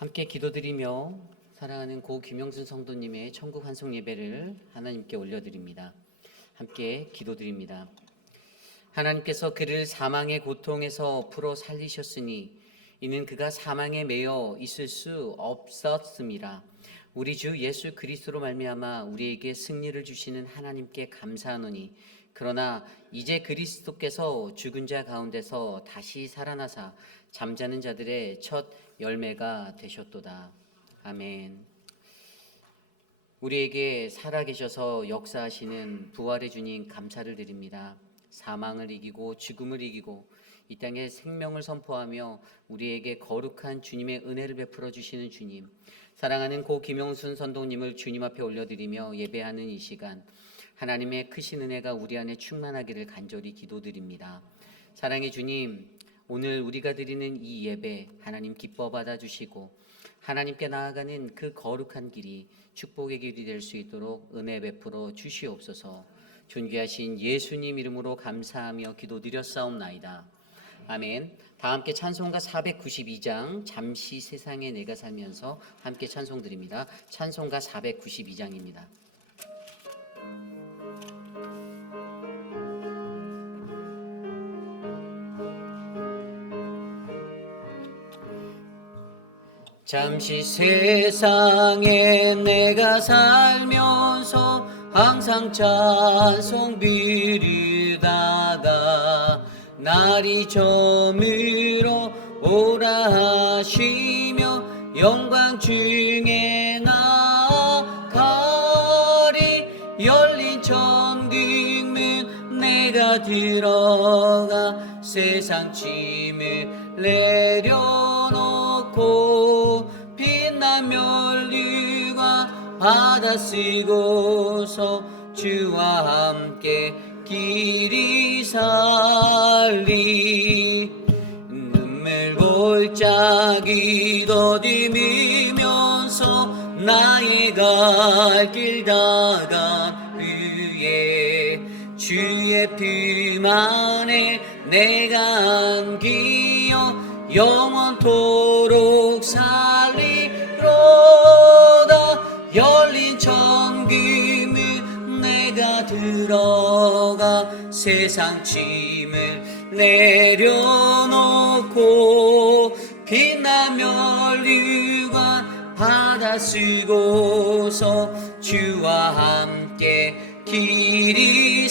함께 기도드리며 사랑하는 고 김영순 성도님의 천국 환송 예배를 하나님께 올려드립니다. 함께 기도드립니다. 하나님께서 그를 사망의 고통에서 풀어 살리셨으니 이는 그가 사망에 매여 있을 수 없었음이라. 우리 주 예수 그리스도로 말미암아 우리에게 승리를 주시는 하나님께 감사하노니 그러나 이제 그리스도께서 죽은 자 가운데서 다시 살아나사 잠자는 자들의 첫 열매가 되셨도다. 아멘. 우리에게 살아계셔서 역사하시는 부활의 주님 감사를 드립니다. 사망을 이기고 죽음을 이기고 이 땅에 생명을 선포하며 우리에게 거룩한 주님의 은혜를 베풀어 주시는 주님, 사랑하는 고 김용순 선동님을 주님 앞에 올려드리며 예배하는 이 시간, 하나님의 크신 은혜가 우리 안에 충만하기를 간절히 기도드립니다. 사랑의 주님, 오늘 우리가 드리는 이 예배 하나님 기뻐 받아주시고 하나님께 나아가는 그 거룩한 길이 축복의 길이 될 수 있도록 은혜 베풀어 주시옵소서. 존귀하신 예수님 이름으로 감사하며 기도드렸사옵나이다. 아멘. 다 함께 찬송가 492장 잠시 세상에 내가 살면서 함께 찬송드립니다. 찬송가 492장입니다. 잠시 세상에 내가 살면서 항상 찬송 비르다가 날이 저물어 오라 하시며 영광 중에 나가리. 열린 천국문 내가 들어가 세상 짐을 내려놓고 빛난 면류관 받아 쓰고서 주와 함께 길이 살리. 눈물 골짜기 더디미면서 나의 갈 길 다간 후에 주의 품 안에 내가 안기어 영원토록 살리로다. 열린 천국문 내가 들어가 세상 짐을 내려놓고 빛난 면류관 받아 쓰고서 주와 함께 길이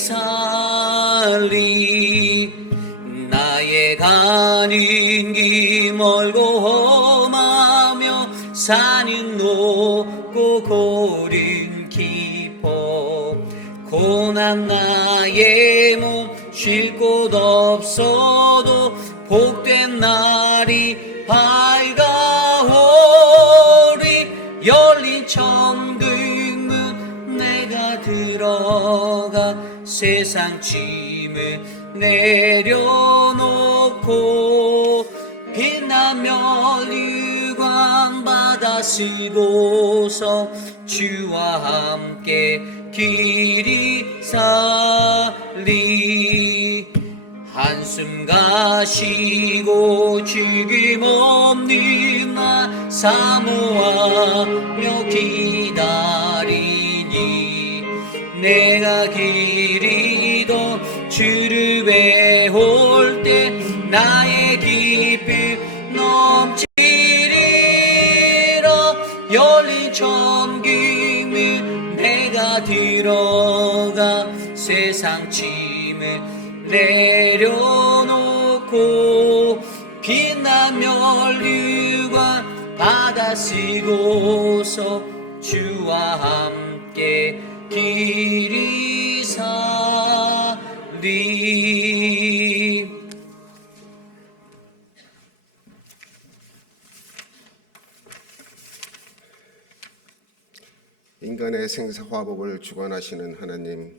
살리. 나의 가는 길 멀고 험하며 산은 높고 골은 깊어 고난 나의 몸 쉴 곳 없어도 복된 날이 밝아오리. 열린 천국문 내가 들어가 세상 짐을 내려놓고 빛난 면류관 받아 쓰고서 주와 함께 길이 살리. 한숨 가시고 죽임 없는 나 사모하며 기다리니 내가 길이 더 주를 배울 때 나의 기쁨 넘치리라. 열린 천국문 내가 들어가 세상 짐을 내려놓고 빛난 면류관 받아 쓰고서 주와 함께 길이 살리. 인간의 생사화복을 주관하시는 하나님,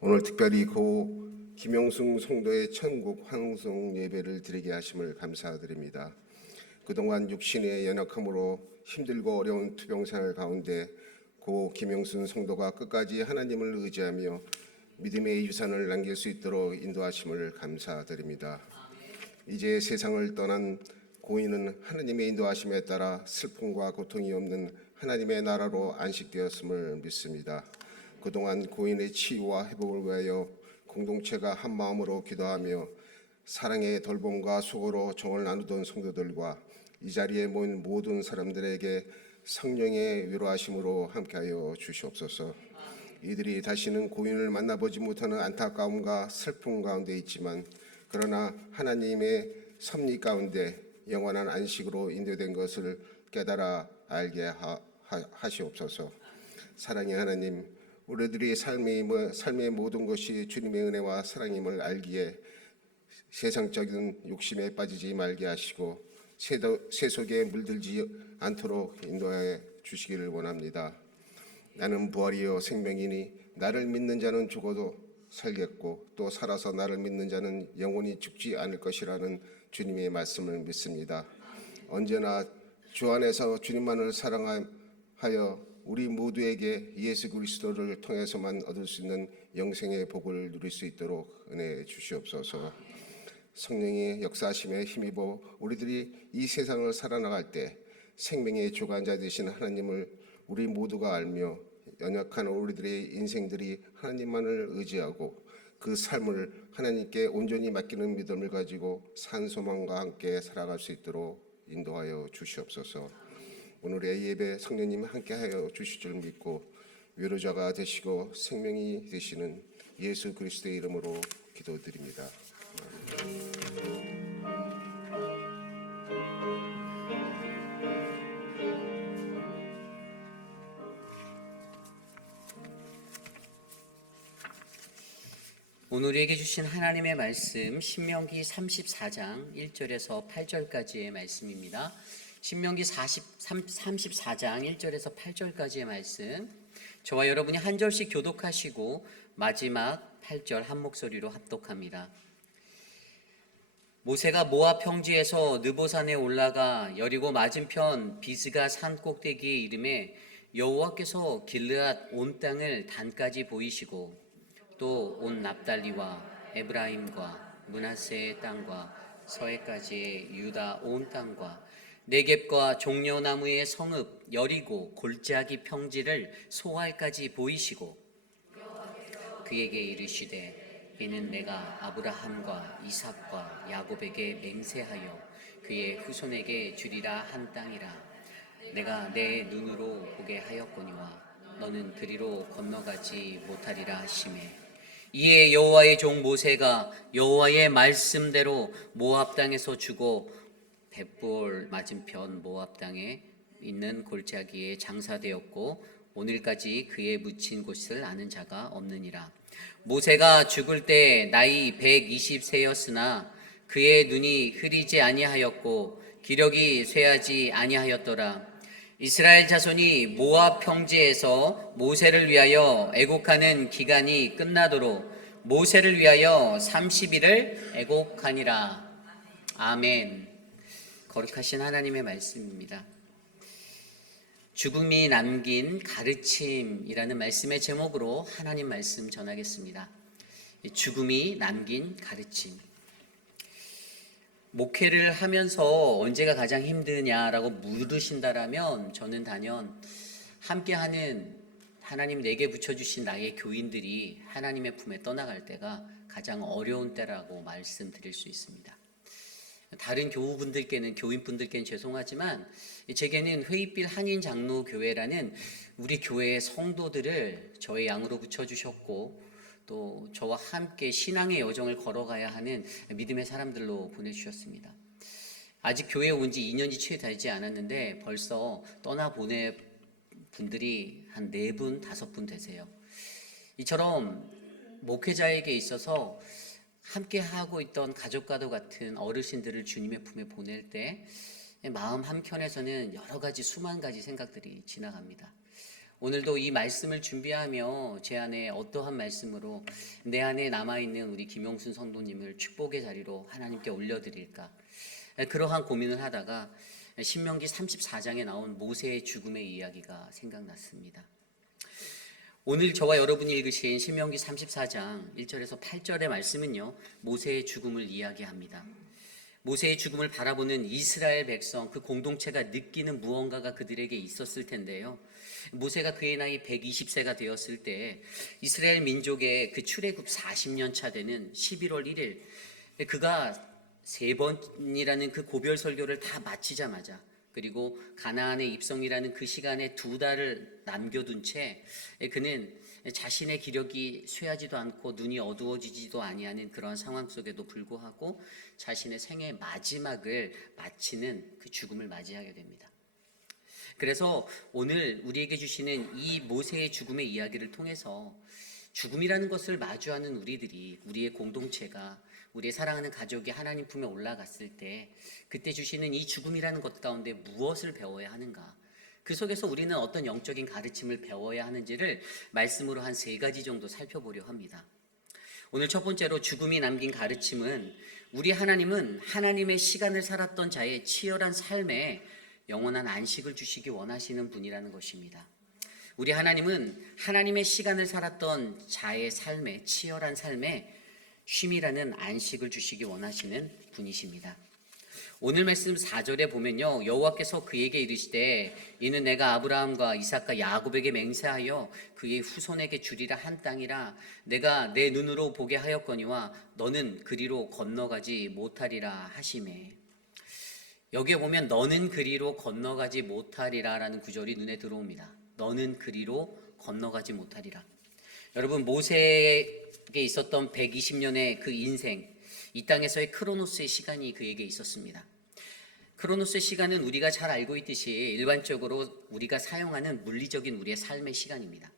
오늘 특별히 고 김용순 성도의 천국 환송 예배를 드리게 하심을 감사드립니다. 그동안 육신의 연약함으로 힘들고 어려운 투병생활 가운데 고 김용순 성도가 끝까지 하나님을 의지하며 믿음의 유산을 남길 수 있도록 인도하심을 감사드립니다. 이제 세상을 떠난 고인은 하나님의 인도하심에 따라 슬픔과 고통이 없는 하나님의 나라로 안식되었음을 믿습니다. 그동안 고인의 치유와 회복을 위하여 공동체가 한 마음으로 기도하며 사랑의 돌봄과 수고로 정을 나누던 성도들과 이 자리에 모인 모든 사람들에게 성령의 위로하심으로 함께하여 주시옵소서. 이들이 다시는 고인을 만나보지 못하는 안타까움과 슬픔 가운데 있지만 그러나 하나님의 섭리 가운데 영원한 안식으로 인도된 것을 깨달아 알게 하시옵소서. 사랑의 하나님, 우리들이 삶의 모든 것이 주님의 은혜와 사랑임을 알기에 세상적인 욕심에 빠지지 말게 하시고 세속에 물들지 않도록 인도해 주시기를 원합니다. 나는 부활이요 생명이니 나를 믿는 자는 죽어도 살겠고 또 살아서 나를 믿는 자는 영원히 죽지 않을 것이라는 주님의 말씀을 믿습니다. 언제나 주 안에서 주님만을 사랑하여 우리 모두에게 예수 그리스도를 통해서만 얻을 수 있는 영생의 복을 누릴 수 있도록 은혜해 주시옵소서. 성령의 역사하심에 힘입어 우리들이 이 세상을 살아나갈 때 생명의 주관자 되신 하나님을 우리 모두가 알며 연약한 우리들의 인생들이 하나님만을 의지하고 그 삶을 하나님께 온전히 맡기는 믿음을 가지고 산소망과 함께 살아갈 수 있도록 인도하여 주시옵소서. 오늘의 예배 성령님 함께하여 주실 줄 믿고 위로자가 되시고 생명이 되시는 예수 그리스도의 이름으로 기도드립니다. 오늘 우리에게 주신 하나님의 말씀 신명기 34장 1절에서 8절까지의 말씀입니다. 신명기 34장 1절에서 8절까지의 말씀, 저와 여러분이 한 절씩 교독하시고 마지막 8절 한 목소리로 합독합니다. 모세가 모압 평지에서 느보산에 올라가 여리고 맞은편 비스가 산 꼭대기에 이름에 여호와께서 길르앗 온 땅을 단까지 보이시고 또 온 납달리와 에브라임과 므낫세의 땅과 서해까지의 유다 온 땅과 네겝과 종려나무의 성읍 여리고 골짜기 평지를 소알까지 보이시고 그에게 이르시되 이는 내가 아브라함과 이삭과 야곱에게 맹세하여 그의 후손에게 주리라 한 땅이라. 내가 내 눈으로 보게 하였거니와 너는 그리로 건너가지 못하리라 하시매, 이에 여호와의 종 모세가 여호와의 말씀대로 모압 땅에서 죽어 벳볼 맞은편 모압 땅에 있는 골짜기에 장사되었고 오늘까지 그의 묻힌 곳을 아는 자가 없느니라. 모세가 죽을 때 나이 120세였으나 그의 눈이 흐리지 아니하였고 기력이 쇠하지 아니하였더라. 이스라엘 자손이 모압 평지에서 모세를 위하여 애곡하는 기간이 끝나도록 모세를 위하여 30일을 애곡하니라. 아멘. 거룩하신 하나님의 말씀입니다. 죽음이 남긴 가르침이라는 말씀의 제목으로 하나님 말씀 전하겠습니다. 죽음이 남긴 가르침. 목회를 하면서 언제가 가장 힘드냐라고 물으신다라면 저는 단연 함께하는 하나님 내게 붙여주신 나의 교인들이 하나님의 품에 떠나갈 때가 가장 어려운 때라고 말씀드릴 수 있습니다. 다른 교우분들께는 교인분들께는 죄송하지만 제게는 회의빌 한인장로교회라는 우리 교회의 성도들을 저의 양으로 붙여주셨고 또 저와 함께 신앙의 여정을 걸어가야 하는 믿음의 사람들로 보내주셨습니다. 아직 교회에 온 지 2년이 채 되지 않았는데 벌써 떠나보낼 분들이 한 4분, 5분 되세요. 이처럼 목회자에게 있어서 함께 하고 있던 가족과도 같은 어르신들을 주님의 품에 보낼 때 마음 한켠에서는 여러 가지 수만 가지 생각들이 지나갑니다. 오늘도 이 말씀을 준비하며 제 안에 어떠한 말씀으로 내 안에 남아있는 우리 김용순 성도님을 축복의 자리로 하나님께 올려드릴까, 그러한 고민을 하다가 신명기 34장에 나온 모세의 죽음의 이야기가 생각났습니다. 오늘 저와 여러분이 읽으신 신명기 34장 1절에서 8절의 말씀은요, 모세의 죽음을 이야기합니다. 모세의 죽음을 바라보는 이스라엘 백성, 그 공동체가 느끼는 무언가가 그들에게 있었을 텐데요. 모세가 그의 나이 120세가 되었을 때 이스라엘 민족의 그 출애굽 40년 차 되는 11월 1일, 그가 세 번이라는 그 고별 설교를 다 마치자마자, 그리고 가나안의 입성이라는 그 시간에 2달을 남겨둔 채 그는 자신의 기력이 쇠하지도 않고 눈이 어두워지지도 아니하는 그런 상황 속에도 불구하고 자신의 생의 마지막을 마치는 그 죽음을 맞이하게 됩니다. 그래서 오늘 우리에게 주시는 이 모세의 죽음의 이야기를 통해서 죽음이라는 것을 마주하는 우리들이, 우리의 공동체가, 우리의 사랑하는 가족이 하나님 품에 올라갔을 때 그때 주시는 이 죽음이라는 것 가운데 무엇을 배워야 하는가, 그 속에서 우리는 어떤 영적인 가르침을 배워야 하는지를 말씀으로 한 3가지 정도 살펴보려 합니다. 오늘 첫 번째로 죽음이 남긴 가르침은, 우리 하나님은 하나님의 시간을 살았던 자의 치열한 삶에 영원한 안식을 주시기 원하시는 분이라는 것입니다. 우리 하나님은 하나님의 시간을 살았던 자의 삶에, 치열한 삶에 쉼이라는 안식을 주시기 원하시는 분이십니다. 오늘 말씀 4절에 보면요, 여호와께서 그에게 이르시되 이는 내가 아브라함과 이삭과 야곱에게 맹세하여 그의 후손에게 주리라 한 땅이라 내가 내 눈으로 보게 하였거니와 너는 그리로 건너가지 못하리라 하시매. 여기에 보면 너는 그리로 건너가지 못하리라 라는 구절이 눈에 들어옵니다. 너는 그리로 건너가지 못하리라. 여러분, 모세에게 있었던 120년의 그 인생, 이 땅에서의 크로노스의 시간이 그에게 있었습니다. 크로노스의 시간은 우리가 잘 알고 있듯이 일반적으로 우리가 사용하는 물리적인 우리의 삶의 시간입니다.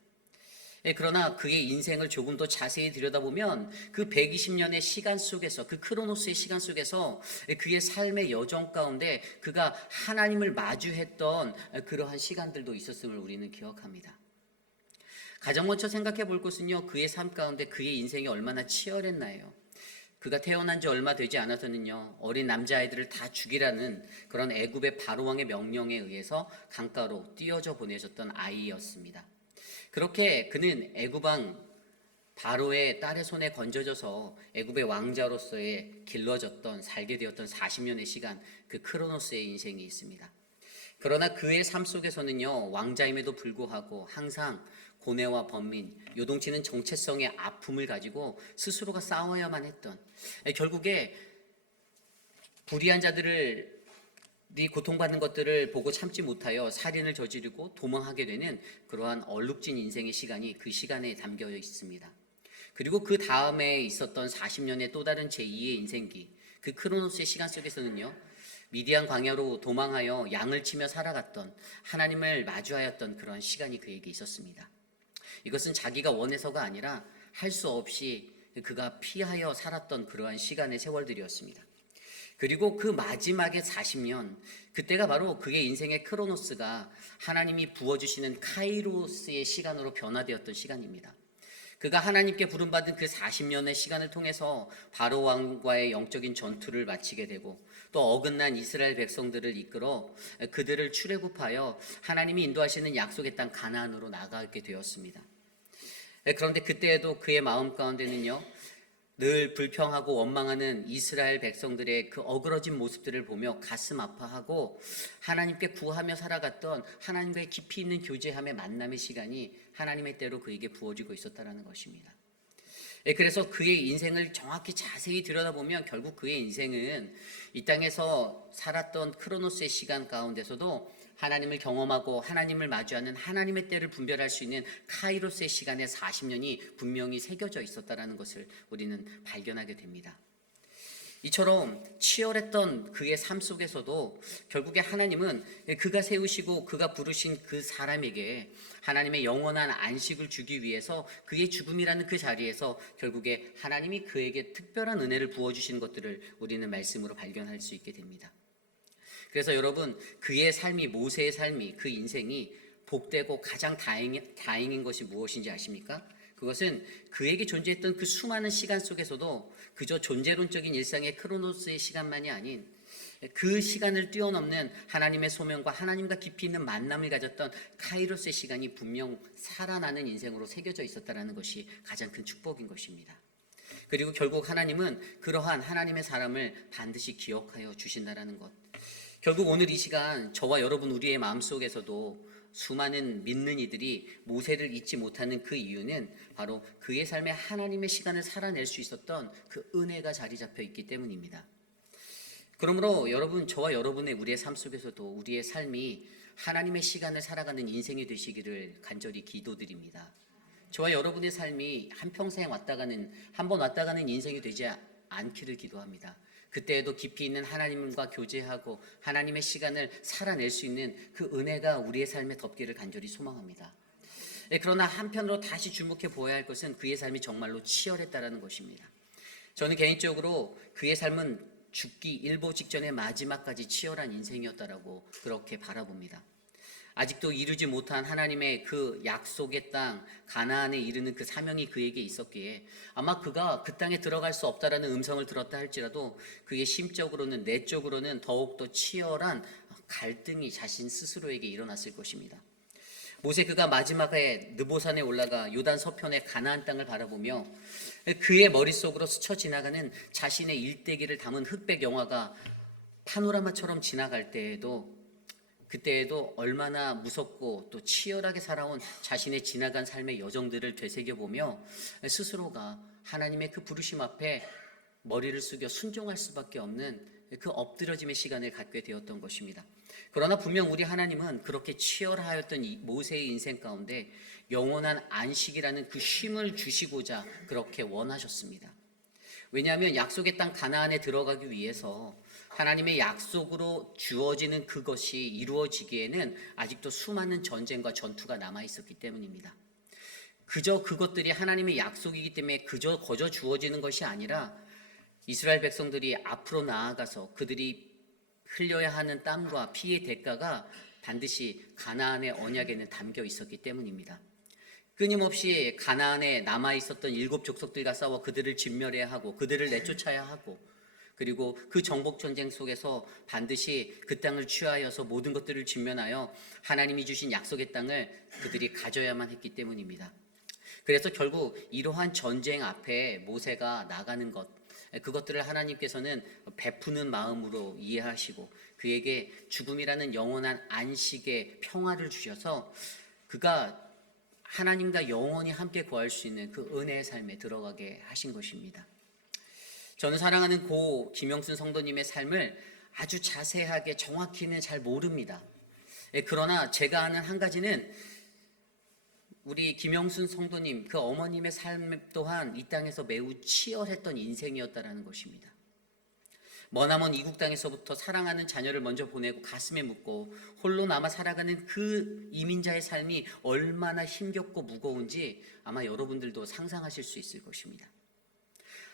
그러나 그의 인생을 조금 더 자세히 들여다보면 그 120년의 시간 속에서, 그 크로노스의 시간 속에서 그의 삶의 여정 가운데 그가 하나님을 마주했던 그러한 시간들도 있었음을 우리는 기억합니다. 가장 먼저 생각해 볼 것은요, 그의 삶 가운데 그의 인생이 얼마나 치열했나요? 그가 태어난 지 얼마 되지 않아서는요, 어린 남자아이들을 다 죽이라는 그런 애굽의 바로왕의 명령에 의해서 강가로 띄어져 보내졌던 아이였습니다. 그렇게 그는 애굽왕 바로의 딸의 손에 건져져서 애굽의 왕자로서의 길러졌던, 살게 되었던 40년의 시간, 그 크로노스의 인생이 있습니다. 그러나 그의 삶 속에서는요, 왕자임에도 불구하고 항상 고뇌와 번민, 요동치는 정체성의 아픔을 가지고 스스로가 싸워야만 했던, 결국에 불의한 자들이 고통받는 것들을 보고 참지 못하여 살인을 저지르고 도망하게 되는 그러한 얼룩진 인생의 시간이 그 시간에 담겨 있습니다. 그리고 그 다음에 있었던 40년의 또 다른 제2의 인생기, 그 크로노스의 시간 속에서는요, 미디안 광야로 도망하여 양을 치며 살아갔던, 하나님을 마주하였던 그런 시간이 그에게 있었습니다. 이것은 자기가 원해서가 아니라 할 수 없이 그가 피하여 살았던 그러한 시간의 세월들이었습니다. 그리고 그 마지막의 40년, 그때가 바로 그의 인생의 크로노스가 하나님이 부어주시는 카이로스의 시간으로 변화되었던 시간입니다. 그가 하나님께 부름받은 그 40년의 시간을 통해서 바로 왕과의 영적인 전투를 마치게 되고, 또 어긋난 이스라엘 백성들을 이끌어 그들을 출애굽하여 하나님이 인도하시는 약속의 땅 가나안으로 나가게 되었습니다. 그런데 그때에도 그의 마음 가운데는요, 늘 불평하고 원망하는 이스라엘 백성들의 그 어그러진 모습들을 보며 가슴 아파하고 하나님께 구하며 살아갔던 하나님과의 깊이 있는 교제함의 만남의 시간이 하나님의 때로 그에게 부어지고 있었다는 것입니다. 그래서 그의 인생을 정확히 자세히 들여다보면 결국 그의 인생은 이 땅에서 살았던 크로노스의 시간 가운데서도 하나님을 경험하고 하나님을 마주하는 하나님의 때를 분별할 수 있는 카이로스의 시간에 40년이 분명히 새겨져 있었다는 것을 우리는 발견하게 됩니다. 이처럼 치열했던 그의 삶 속에서도 결국에 하나님은 그가 세우시고 그가 부르신 그 사람에게 하나님의 영원한 안식을 주기 위해서 그의 죽음이라는 그 자리에서 결국에 하나님이 그에게 특별한 은혜를 부어주신 것들을 우리는 말씀으로 발견할 수 있게 됩니다. 그래서 여러분, 그의 삶이, 모세의 삶이, 그 인생이 복되고 가장 다행인 것이 무엇인지 아십니까? 그것은 그에게 존재했던 그 수많은 시간 속에서도 그저 존재론적인 일상의 크로노스의 시간만이 아닌 그 시간을 뛰어넘는 하나님의 소명과 하나님과 깊이 있는 만남을 가졌던 카이로스의 시간이 분명 살아나는 인생으로 새겨져 있었다는 것이 가장 큰 축복인 것입니다. 그리고 결국 하나님은 그러한 하나님의 사람을 반드시 기억하여 주신다라는 것. 결국 오늘 이 시간 저와 여러분 우리의 마음속에서도 수많은 믿는 이들이 모세를 잊지 못하는 그 이유는 바로 그의 삶에 하나님의 시간을 살아낼 수 있었던 그 은혜가 자리 잡혀 있기 때문입니다. 그러므로 여러분, 저와 여러분의 우리의 삶 속에서도 우리의 삶이 하나님의 시간을 살아가는 인생이 되시기를 간절히 기도드립니다. 저와 여러분의 삶이 한평생 한 번 왔다 가는 인생이 되지 않기를 기도합니다. 그때에도 깊이 있는 하나님과 교제하고 하나님의 시간을 살아낼 수 있는 그 은혜가 우리의 삶에 덮기를 간절히 소망합니다. 그러나 한편으로 다시 주목해 보아야 할 것은 그의 삶이 정말로 치열했다라는 것입니다. 저는 개인적으로 그의 삶은 죽기 일보 직전의 마지막까지 치열한 인생이었다라고 그렇게 바라봅니다. 아직도 이루지 못한 하나님의 그 약속의 땅 가나안에 이르는 그 사명이 그에게 있었기에 아마 그가 그 땅에 들어갈 수 없다라는 음성을 들었다 할지라도 그의 심적으로는 내적으로는 더욱더 치열한 갈등이 자신 스스로에게 일어났을 것입니다. 모세 그가 마지막에 느보산에 올라가 요단 서편의 가나안 땅을 바라보며 그의 머릿속으로 스쳐 지나가는 자신의 일대기를 담은 흑백 영화가 파노라마처럼 지나갈 때에도 그때에도 얼마나 무섭고 또 치열하게 살아온 자신의 지나간 삶의 여정들을 되새겨보며 스스로가 하나님의 그 부르심 앞에 머리를 숙여 순종할 수밖에 없는 그 엎드려짐의 시간을 갖게 되었던 것입니다. 그러나 분명 우리 하나님은 그렇게 치열하였던 이 모세의 인생 가운데 영원한 안식이라는 그 쉼을 주시고자 그렇게 원하셨습니다. 왜냐하면 약속의 땅 가나안에 들어가기 위해서 하나님의 약속으로 주어지는 그것이 이루어지기에는 아직도 수많은 전쟁과 전투가 남아있었기 때문입니다. 그저 그것들이 하나님의 약속이기 때문에 그저 거저 주어지는 것이 아니라 이스라엘 백성들이 앞으로 나아가서 그들이 흘려야 하는 땀과 피의 대가가 반드시 가나안의 언약에는 담겨 있었기 때문입니다. 끊임없이 가나안에 남아있었던 7 족속들과 싸워 그들을 진멸해야 하고 그들을 내쫓아야 하고 그리고 그 정복 전쟁 속에서 반드시 그 땅을 취하여서 모든 것들을 진면하여 하나님이 주신 약속의 땅을 그들이 가져야만 했기 때문입니다. 그래서 결국 이러한 전쟁 앞에 모세가 나가는 것, 그것들을 하나님께서는 베푸는 마음으로 이해하시고 그에게 죽음이라는 영원한 안식의 평화를 주셔서 그가 하나님과 영원히 함께 거할 수 있는 그 은혜의 삶에 들어가게 하신 것입니다. 저는 사랑하는 고 김영순 성도님의 삶을 아주 자세하게 정확히는 잘 모릅니다. 그러나 제가 아는 한 가지는 우리 김영순 성도님 그 어머님의 삶 또한 이 땅에서 매우 치열했던 인생이었다라는 것입니다. 머나먼 이국 땅에서부터 사랑하는 자녀를 먼저 보내고 가슴에 묻고 홀로 남아 살아가는 그 이민자의 삶이 얼마나 힘겹고 무거운지 아마 여러분들도 상상하실 수 있을 것입니다.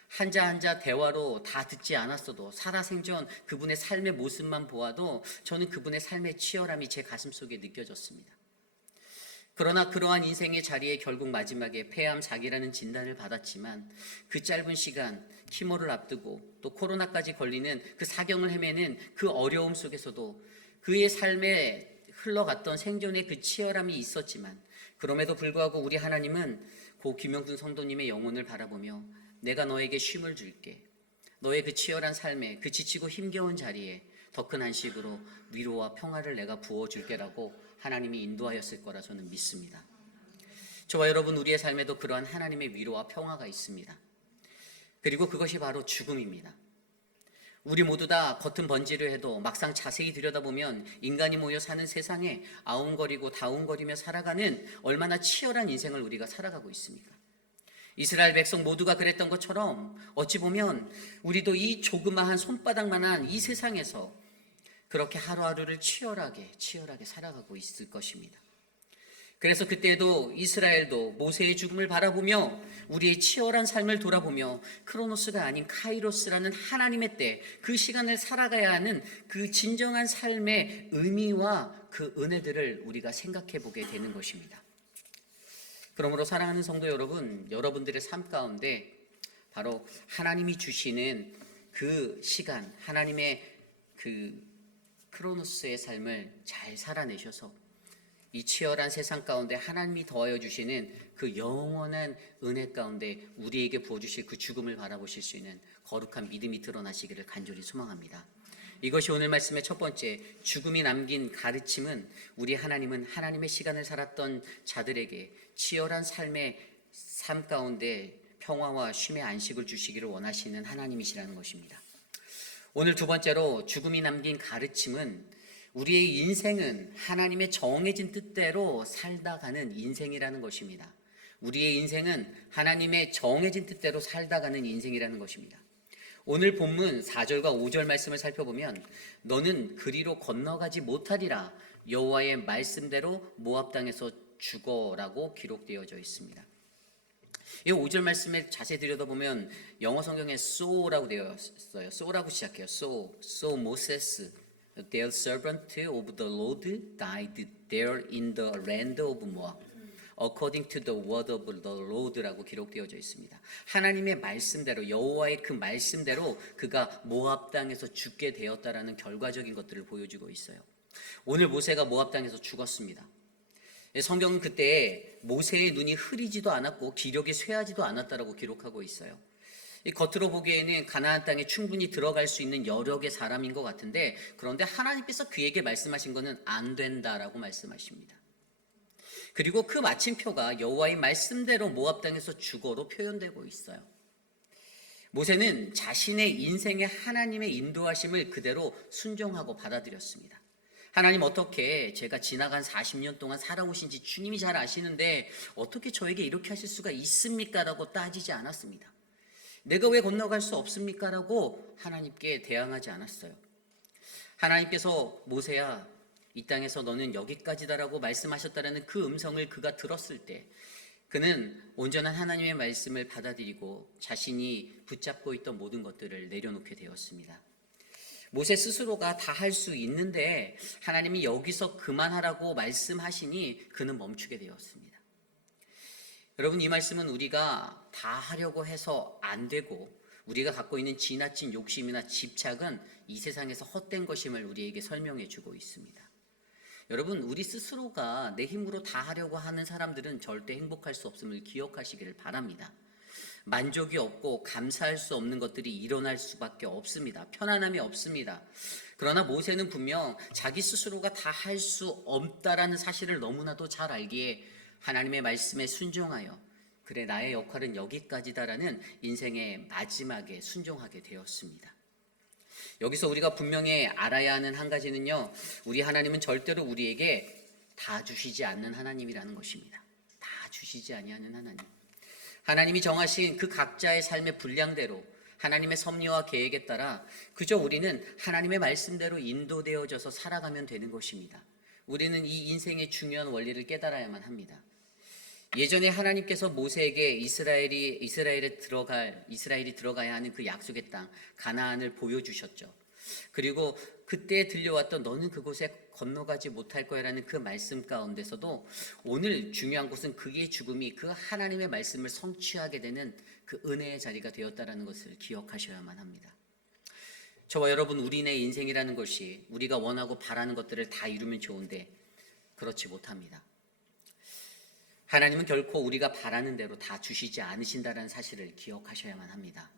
한자 한자 대화로 다 듣지 않았어도 살아생전 그분의 삶의 모습만 보아도 저는 그분의 삶의 치열함이 제 가슴속에 느껴졌습니다. 그러나 그러한 인생의 자리에 결국 마지막에 폐암 4기라는 진단을 받았지만 그 짧은 시간 키모를 앞두고 또 코로나까지 걸리는 그 사경을 헤매는 그 어려움 속에서도 그의 삶에 흘러갔던 생존의 그 치열함이 있었지만 그럼에도 불구하고 우리 하나님은 고 김영순 성도님의 영혼을 바라보며 내가 너에게 쉼을 줄게. 너의 그 치열한 삶에 그 지치고 힘겨운 자리에 더 큰 안식으로 위로와 평화를 내가 부어줄게라고 하나님이 인도하였을 거라 저는 믿습니다. 저와 여러분 우리의 삶에도 그러한 하나님의 위로와 평화가 있습니다. 그리고 그것이 바로 죽음입니다. 우리 모두 다 겉은 번지를 해도 막상 자세히 들여다보면 인간이 모여 사는 세상에 아웅거리고 다웅거리며 살아가는 얼마나 치열한 인생을 우리가 살아가고 있습니까? 이스라엘 백성 모두가 그랬던 것처럼 어찌 보면 우리도 이 조그마한 손바닥만한 이 세상에서 그렇게 하루하루를 치열하게 살아가고 있을 것입니다. 그래서 그때도 이스라엘도 모세의 죽음을 바라보며 우리의 치열한 삶을 돌아보며 크로노스가 아닌 카이로스라는 하나님의 때 그 시간을 살아가야 하는 그 진정한 삶의 의미와 그 은혜들을 우리가 생각해 보게 되는 것입니다. 그러므로 사랑하는 성도 여러분, 여러분들의 삶 가운데 바로 하나님이 주시는 그 시간, 하나님의 그 크로노스의 삶을 잘 살아내셔서 이 치열한 세상 가운데 하나님이 더하여 주시는 그 영원한 은혜 가운데 우리에게 부어주실 그 죽음을 바라보실 수 있는 거룩한 믿음이 드러나시기를 간절히 소망합니다. 이것이 오늘 말씀의 첫 번째, 죽음이 남긴 가르침은 우리 하나님은 하나님의 시간을 살았던 자들에게 치열한 삶 가운데 평화와 쉼의 안식을 주시기를 원하시는 하나님이시라는 것입니다. 오늘 두 번째로 죽음이 남긴 가르침은 우리의 인생은 하나님의 정해진 뜻대로 살다 가는 인생이라는 것입니다. 우리의 인생은 하나님의 정해진 뜻대로 살다 가는 인생이라는 것입니다. 오늘 본문 4절과 5절 말씀을 살펴보면 너는 그리로 건너가지 못하리라 여호와의 말씀대로 모압 땅에서 죽어라고 기록되어져 있습니다. 이 5절 말씀에 자세히 들여다보면 영어 성경에 so라고 되어 있어요. so라고 시작해요. so Moses, their servant of the Lord, died there in the land of Moab, according to the word of the Lord라고 기록되어져 있습니다. 하나님의 말씀대로 여호와의 그 말씀대로 그가 모압 땅에서 죽게 되었다라는 결과적인 것들을 보여주고 있어요. 오늘 모세가 모압 땅에서 죽었습니다. 성경은 그때 모세의 눈이 흐리지도 않았고 기력이 쇠하지도 않았다라고 기록하고 있어요. 겉으로 보기에는 가나안 땅에 충분히 들어갈 수 있는 여력의 사람인 것 같은데 그런데 하나님께서 그에게 말씀하신 것은 안 된다라고 말씀하십니다. 그리고 그 마침표가 여호와의 말씀대로 모압 땅에서 죽어로 표현되고 있어요. 모세는 자신의 인생에 하나님의 인도하심을 그대로 순종하고 받아들였습니다. 하나님 어떻게 제가 지나간 40년 동안 살아오신지 주님이 잘 아시는데 어떻게 저에게 이렇게 하실 수가 있습니까? 라고 따지지 않았습니다. 내가 왜 건너갈 수 없습니까? 라고 하나님께 대항하지 않았어요. 하나님께서 모세야 이 땅에서 너는 여기까지다라고 말씀하셨다라는 그 음성을 그가 들었을 때 그는 온전한 하나님의 말씀을 받아들이고 자신이 붙잡고 있던 모든 것들을 내려놓게 되었습니다. 모세 스스로가 다 할 수 있는데 하나님이 여기서 그만하라고 말씀하시니 그는 멈추게 되었습니다. 여러분 이 말씀은 우리가 다 하려고 해서 안 되고 우리가 갖고 있는 지나친 욕심이나 집착은 이 세상에서 헛된 것임을 우리에게 설명해 주고 있습니다. 여러분 우리 스스로가 내 힘으로 다 하려고 하는 사람들은 절대 행복할 수 없음을 기억하시기를 바랍니다. 만족이 없고 감사할 수 없는 것들이 일어날 수밖에 없습니다. 편안함이 없습니다. 그러나 모세는 분명 자기 스스로가 다 할 수 없다라는 사실을 너무나도 잘 알기에 하나님의 말씀에 순종하여 그래 나의 역할은 여기까지다라는 인생의 마지막에 순종하게 되었습니다. 여기서 우리가 분명히 알아야 하는 한 가지는요, 우리 하나님은 절대로 우리에게 다 주시지 않는 하나님이라는 것입니다. 다 주시지 아니하는 하나님. 하나님이 정하신 그 각자의 삶의 분량대로 하나님의 섭리와 계획에 따라 그저 우리는 하나님의 말씀대로 인도되어져서 살아가면 되는 것입니다. 우리는 이 인생의 중요한 원리를 깨달아야만 합니다. 예전에 하나님께서 모세에게 이스라엘이 들어가야 하는 그 약속의 땅 가나안을 보여주셨죠. 그리고 그때 들려왔던 너는 그곳에 건너가지 못할 거야라는 그 말씀 가운데서도 오늘 중요한 것은 그의 죽음이 그 하나님의 말씀을 성취하게 되는 그 은혜의 자리가 되었다라는 것을 기억하셔야만 합니다. 저와 여러분 우리네 인생이라는 것이 우리가 원하고 바라는 것들을 다 이루면 좋은데 그렇지 못합니다. 하나님은 결코 우리가 바라는 대로 다 주시지 않으신다는 사실을 기억하셔야만 합니다.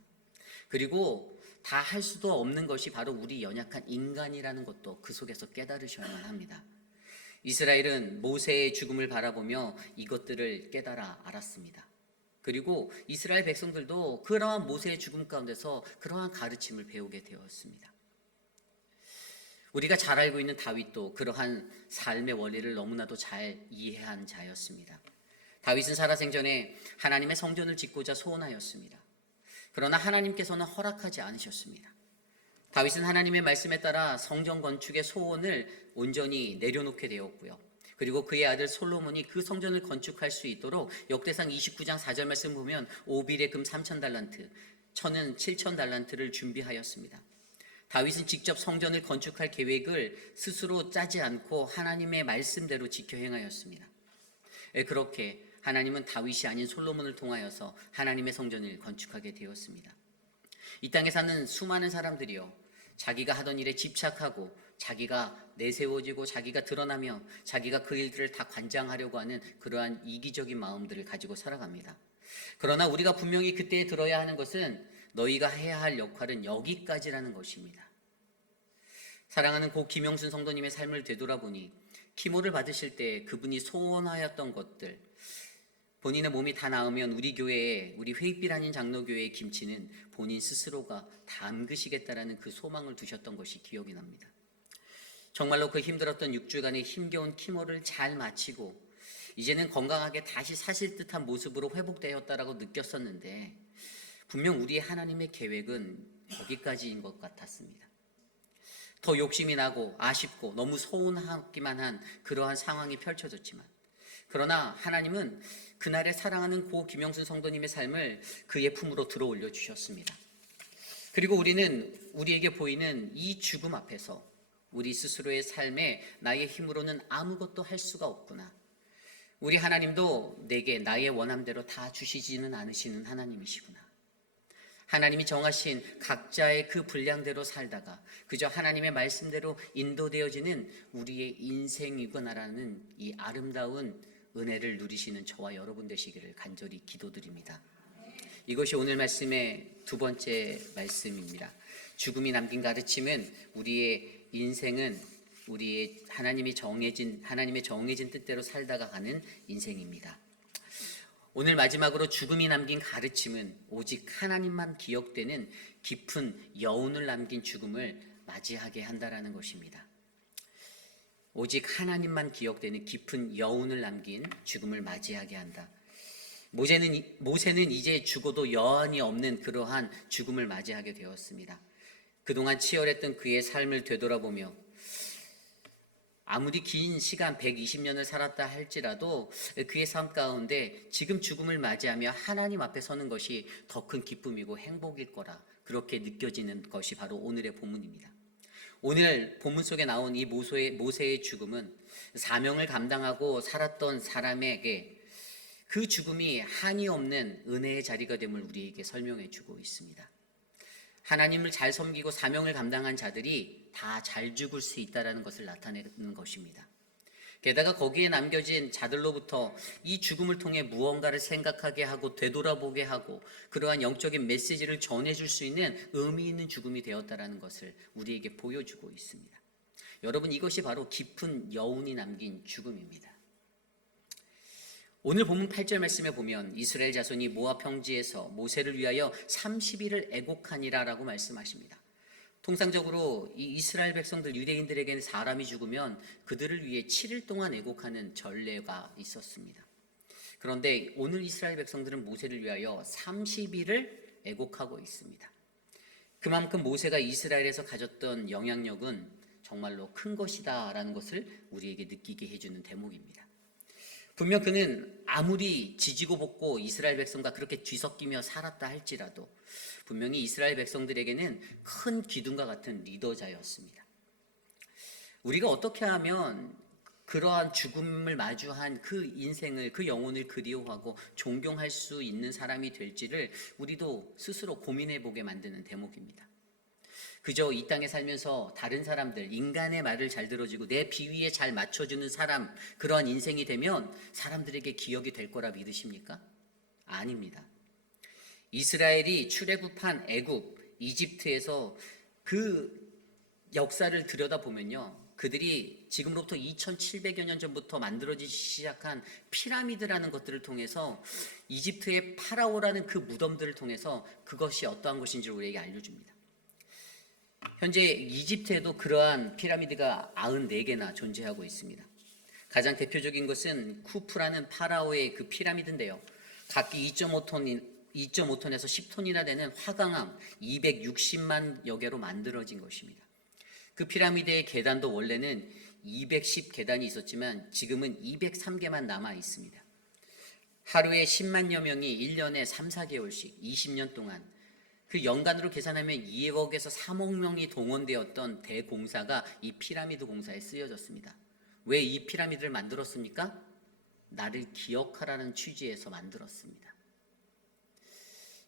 그리고 다 할 수도 없는 것이 바로 우리 연약한 인간이라는 것도 그 속에서 깨달으셔야만 합니다. 이스라엘은 모세의 죽음을 바라보며 이것들을 깨달아 알았습니다. 그리고 이스라엘 백성들도 그러한 모세의 죽음 가운데서 그러한 가르침을 배우게 되었습니다. 우리가 잘 알고 있는 다윗도 그러한 삶의 원리를 너무나도 잘 이해한 자였습니다. 다윗은 살아생전에 하나님의 성전을 짓고자 소원하였습니다. 그러나 하나님께서는 허락하지 않으셨습니다. 다윗은 하나님의 말씀에 따라 성전 건축의 소원을 온전히 내려놓게 되었고요. 그리고 그의 아들 솔로몬이 그 성전을 건축할 수 있도록 역대상 29장 4절 말씀 보면 오빌의 금 3,000달란트, 천은 7,000달란트를 준비하였습니다. 다윗은 직접 성전을 건축할 계획을 스스로 짜지 않고 하나님의 말씀대로 지켜 행하였습니다. 그렇게 하나님은 다윗이 아닌 솔로몬을 통하여서 하나님의 성전을 건축하게 되었습니다. 이 땅에 사는 수많은 사람들이요, 자기가 하던 일에 집착하고 자기가 내세워지고 자기가 드러나며 자기가 그 일들을 다 관장하려고 하는 그러한 이기적인 마음들을 가지고 살아갑니다. 그러나 우리가 분명히 그때에 들어야 하는 것은 너희가 해야 할 역할은 여기까지라는 것입니다. 사랑하는 고 김영순 성도님의 삶을 되돌아보니 키모를 받으실 때 그분이 소원하였던 것들, 본인의 몸이 다 나으면 우리 교회에, 우리 회익빌 한인 장로교회의 김치는 본인 스스로가 담그시겠다라는 그 소망을 두셨던 것이 기억이 납니다. 정말로 그 힘들었던 6주간의 힘겨운 키모를 잘 마치고 이제는 건강하게 다시 사실 듯한 모습으로 회복되었다라고 느꼈었는데 분명 우리의 하나님의 계획은 거기까지인 것 같았습니다. 더 욕심이 나고 아쉽고 너무 서운하기만 한 그러한 상황이 펼쳐졌지만 그러나 하나님은 그날의 사랑하는 고 김영순 성도님의 삶을 그의 품으로 들어 올려 주셨습니다. 그리고 우리는 우리에게 보이는 이 죽음 앞에서 우리 스스로의 삶에 나의 힘으로는 아무것도 할 수가 없구나. 우리 하나님도 내게 나의 원함대로 다 주시지는 않으시는 하나님이시구나. 하나님이 정하신 각자의 그 분량대로 살다가 그저 하나님의 말씀대로 인도되어지는 우리의 인생이구나라는 이 아름다운 은혜를 누리시는 저와 여러분 되시기를 간절히 기도드립니다. 이것이 오늘 말씀의 두 번째 말씀입니다. 죽음이 남긴 가르침은 우리의 인생은 우리의 하나님의 정해진 뜻대로 살다가 가는 인생입니다. 오늘 마지막으로 죽음이 남긴 가르침은 오직 하나님만 기억되는 깊은 여운을 남긴 죽음을 맞이하게 한다라는 것입니다. 오직 하나님만 기억되는 깊은 여운을 남긴 죽음을 맞이하게 한다. 모세는 이제 죽어도 여한이 없는 그러한 죽음을 맞이하게 되었습니다. 그동안 치열했던 그의 삶을 되돌아보며 아무리 긴 시간 120년을 살았다 할지라도 그의 삶 가운데 지금 죽음을 맞이하며 하나님 앞에 서는 것이 더 큰 기쁨이고 행복일 거라 그렇게 느껴지는 것이 바로 오늘의 본문입니다. 오늘 본문 속에 나온 이 모세의 죽음은 사명을 감당하고 살았던 사람에게 그 죽음이 한이 없는 은혜의 자리가 됨을 우리에게 설명해 주고 있습니다. 하나님을 잘 섬기고 사명을 감당한 자들이 다 잘 죽을 수 있다는 것을 나타내는 것입니다. 게다가 거기에 남겨진 자들로부터 이 죽음을 통해 무언가를 생각하게 하고 되돌아보게 하고 그러한 영적인 메시지를 전해줄 수 있는 의미 있는 죽음이 되었다는 것을 우리에게 보여주고 있습니다. 여러분, 이것이 바로 깊은 여운이 남긴 죽음입니다. 오늘 본문 8절 말씀에 보면 이스라엘 자손이 모압 평지에서 모세를 위하여 30일을 애곡하니라 라고 말씀하십니다. 통상적으로 이 이스라엘 백성들 유대인들에게는 사람이 죽으면 그들을 위해 7일 동안 애곡하는 전례가 있었습니다. 그런데 오늘 이스라엘 백성들은 모세를 위하여 30일을 애곡하고 있습니다. 그만큼 모세가 이스라엘에서 가졌던 영향력은 정말로 큰 것이다 라는 것을 우리에게 느끼게 해주는 대목입니다. 분명 그는 아무리 지지고 볶고 이스라엘 백성과 그렇게 뒤섞이며 살았다 할지라도 분명히 이스라엘 백성들에게는 큰 기둥과 같은 리더자였습니다. 우리가 어떻게 하면 그러한 죽음을 마주한 그 인생을, 그 영혼을 그리워하고 존경할 수 있는 사람이 될지를 우리도 스스로 고민해 보게 만드는 대목입니다. 그저 이 땅에 살면서 다른 사람들, 인간의 말을 잘 들어주고 내 비위에 잘 맞춰주는 사람, 그러한 인생이 되면 사람들에게 기억이 될 거라 믿으십니까? 아닙니다. 이스라엘이 출애굽한 애굽, 이집트에서 그 역사를 들여다보면요, 그들이 지금으로부터 2700여 년 전부터 만들어지기 시작한 피라미드라는 것들을 통해서 이집트의 파라오라는 그 무덤들을 통해서 그것이 어떠한 것인지를 우리에게 알려줍니다. 현재 이집트에도 그러한 피라미드가 94개나 존재하고 있습니다. 가장 대표적인 것은 쿠프라는 파라오의 그 피라미드인데요. 각기 2.5톤에서 10톤이나 되는 화강암 260만여 개로 만들어진 것입니다. 그 피라미드의 계단도 원래는 210계단이 있었지만 지금은 203개만 남아 있습니다. 하루에 10만여 명이 1년에 3, 4개월씩 20년 동안 그 연간으로 계산하면 2억에서 3억 명이 동원되었던 대공사가 이 피라미드 공사에 쓰여졌습니다. 왜 이 피라미드를 만들었습니까? 나를 기억하라는 취지에서 만들었습니다.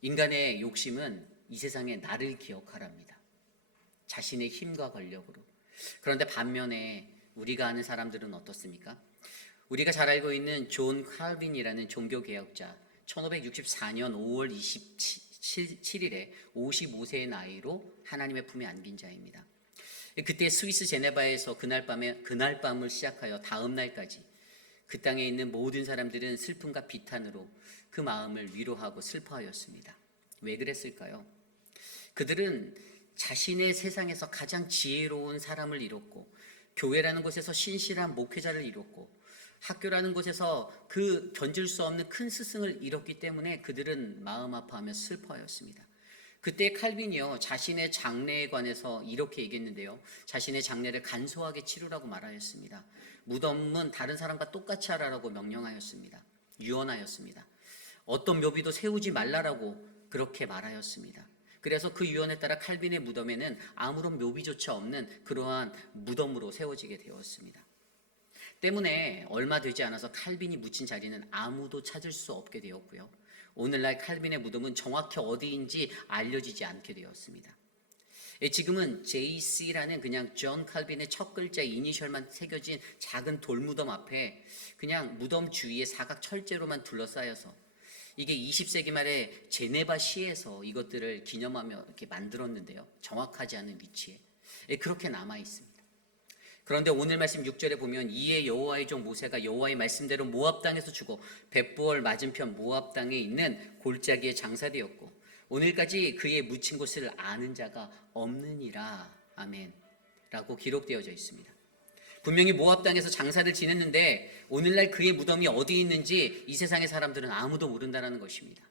인간의 욕심은 이 세상에 나를 기억하랍니다. 자신의 힘과 권력으로 그런데 반면에 우리가 아는 사람들은 어떻습니까? 우리가 잘 알고 있는 존 칼빈이라는 종교개혁자, 1564년 5월 27일에 55세의 나이로 하나님의 품에 안긴 자입니다. 그때 스위스 제네바에서 그날 밤을 시작하여 다음 날까지 그 땅에 있는 모든 사람들은 슬픔과 비탄으로 그 마음을 위로하고 슬퍼하였습니다. 왜 그랬을까요? 그들은 자신의 세상에서 가장 지혜로운 사람을 잃었고, 교회라는 곳에서 신실한 목회자를 잃었고, 학교라는 곳에서 그 견줄 수 없는 큰 스승을 잃었기 때문에 그들은 마음 아파하며 슬퍼하였습니다. 그때 칼빈이요, 자신의 장래에 관해서 이렇게 얘기했는데요. 자신의 장래를 간소하게 치르라고 말하였습니다. 무덤은 다른 사람과 똑같이 하라고 명령하였습니다. 유언하였습니다. 어떤 묘비도 세우지 말라라고 그렇게 말하였습니다. 그래서 그 유언에 따라 칼빈의 무덤에는 아무런 묘비조차 없는 그러한 무덤으로 세워지게 되었습니다. 때문에 얼마 되지 않아서 칼빈이 묻힌 자리는 아무도 찾을 수 없게 되었고요. 오늘날 칼빈의 무덤은 정확히 어디인지 알려지지 않게 되었습니다. 지금은 JC라는 그냥 존 칼빈의 첫 글자 이니셜만 새겨진 작은 돌무덤 앞에 그냥 무덤 주위에 사각 철제로만 둘러싸여서 이게 20세기 말에 제네바 시에서 이것들을 기념하며 이렇게 만들었는데요. 정확하지 않은 위치에 그렇게 남아 있습니다. 그런데 오늘 말씀 6절에 보면 이에 여호와의 종 모세가 여호와의 말씀대로 모압 땅에서 죽어 벳부얼 맞은편 모압 땅에 있는 골짜기에 장사되었고 오늘까지 그의 묻힌 곳을 아는 자가 없느니라. 아멘 라고 기록되어져 있습니다. 분명히 모압 땅에서 장사를 지냈는데 오늘날 그의 무덤이 어디 있는지 이 세상의 사람들은 아무도 모른다는 것입니다.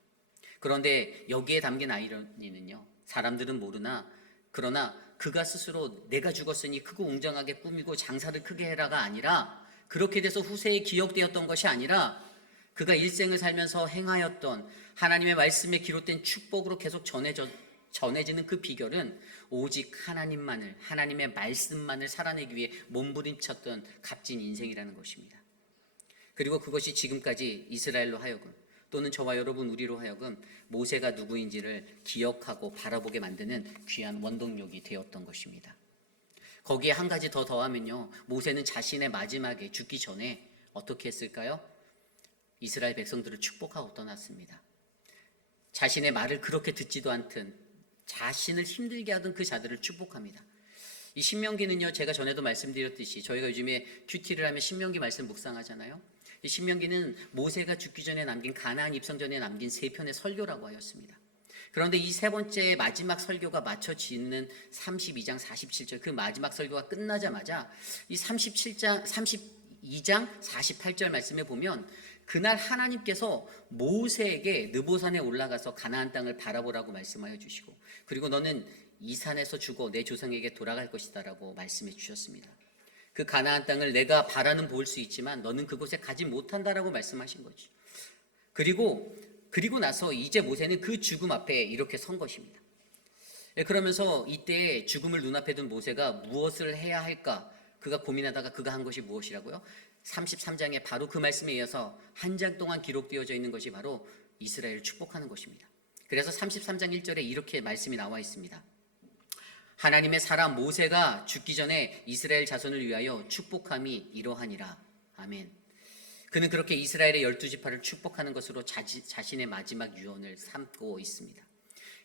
그런데 여기에 담긴 아이러니는요, 사람들은 모르나 그러나 그가 스스로 내가 죽었으니 크고 웅장하게 꾸미고 장사를 크게 해라가 아니라, 그렇게 돼서 후세에 기억되었던 것이 아니라 그가 일생을 살면서 행하였던 하나님의 말씀에 기록된 축복으로 계속 전해지는 그 비결은 오직 하나님만을, 하나님의 말씀만을 살아내기 위해 몸부림쳤던 값진 인생이라는 것입니다. 그리고 그것이 지금까지 이스라엘로 하여금 또는 저와 여러분 우리로 하여금 모세가 누구인지를 기억하고 바라보게 만드는 귀한 원동력이 되었던 것입니다. 거기에 한 가지 더 더하면요, 모세는 자신의 마지막에 죽기 전에 어떻게 했을까요? 이스라엘 백성들을 축복하고 떠났습니다. 자신의 말을 그렇게 듣지도 않든 자신을 힘들게 하던 그 자들을 축복합니다. 이 신명기는요, 제가 전에도 말씀드렸듯이 저희가 요즘에 큐티를 하면 신명기 말씀 묵상하잖아요. 이 신명기는 모세가 죽기 전에 남긴, 가나안 입성 전에 남긴 3편의 설교라고 하였습니다. 그런데 이 세 번째 마지막 설교가 맞춰지는 32장 47절, 그 마지막 설교가 끝나자마자 이 32장 48절 말씀에 보면 그날 하나님께서 모세에게 느보산에 올라가서 가나안 땅을 바라보라고 말씀하여 주시고, 그리고 너는 이 산에서 죽어 내 조상에게 돌아갈 것이다 라고 말씀해 주셨습니다. 그 가나안 땅을 내가 바라는 볼 수 있지만 너는 그곳에 가지 못한다라고 말씀하신 거죠. 그리고 나서 이제 모세는 그 죽음 앞에 이렇게 선 것입니다. 그러면서 이때 죽음을 눈앞에 둔 모세가 무엇을 해야 할까, 그가 고민하다가 그가 한 것이 무엇이라고요? 33장에 바로 그 말씀에 이어서 한 장 동안 기록되어져 있는 것이 바로 이스라엘을 축복하는 것입니다. 그래서 33장 1절에 이렇게 말씀이 나와 있습니다. 하나님의 사람 모세가 죽기 전에 이스라엘 자손을 위하여 축복함이 이러하니라. 아멘. 그는 그렇게 이스라엘의 12지파를 축복하는 것으로 자신의 마지막 유언을 삼고 있습니다.